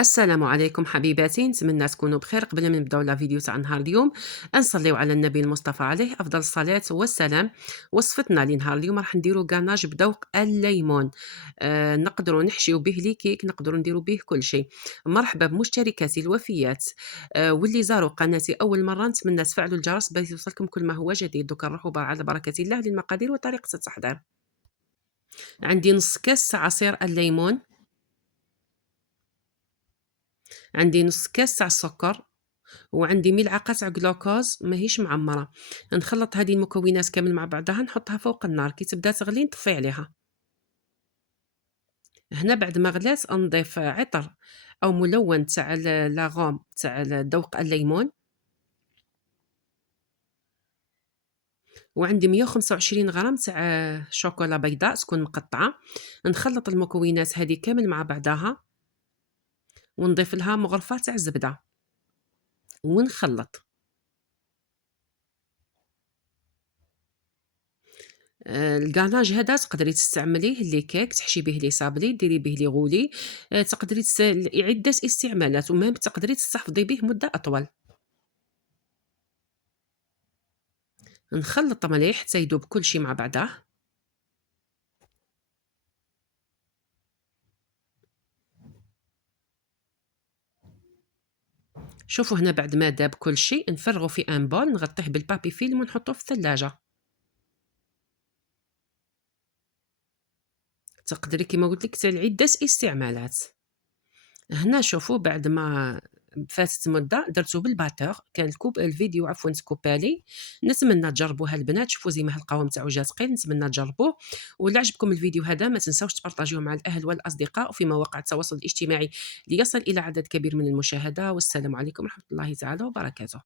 السلام عليكم حبيباتي، نتمنى تكونوا بخير. قبل ما نبداو لا فيديو تاع نهار اليوم نصليو على النبي المصطفى عليه افضل الصلاه والسلام. وصفتنا لنهار اليوم راح نديرو غاناج بذوق الليمون. نقدروا نحشيو به لي كيك، نقدروا نديرو به كل شيء. مرحبا بمشتركاتي الوفيات. واللي زاروا قناتي اول مره نتمنى تفعلوا الجرس باش يوصلكم كل ما هو جديد. دوك نروحوا على بركه الله للمقادير وطريقه التحضير. عندي نص كاس عصير الليمون، عندي نص كاس تاع السكر، وعندي ملعقة تاع جلوكوز ماهيش معمرة. نخلط هذه المكونات كامل مع بعضها، نحطها فوق النار، كي تبدا تغلي نطفي عليها. هنا بعد ما غلات نضيف عطر او ملون تاع لاغوم تاع ذوق الليمون، وعندي 125 غرام تاع شوكولا بيضاء تكون مقطعة. نخلط المكونات هذه كامل مع بعضها ونضيف لها مغرفة تاع الزبدة ونخلط. الكاناج هذا تقدري تستعمليه لي كيك، تحشي به لي صابلي، ديري به لي غولي. تقدري عدة استعمالات، ومهم تقدري تستحفظي به مدة أطول. نخلط مليح حتى يذوب كل شي مع بعضه. شوفوا هنا بعد ما داب كل شيء نفرغه في ان بول، نغطيه بالبابي فيلم ونحطوه في الثلاجة. تقدري كيما قلت لك عدة استعمالات. هنا شوفوا بعد ما فاتت مدة درتو بالباتور، كان الفيديو عفوا تكوبالي. نتمنى تجربوها البنات، شوفوا زي ما القوام تاعو جا ثقيل، نتمنى تجربوه. ولا عجبكم الفيديو هذا ما تنساوش تبارطاجيوه مع الاهل والاصدقاء وفي مواقع التواصل الاجتماعي ليصل الى عدد كبير من المشاهدة. والسلام عليكم ورحمة الله تعالى وبركاته.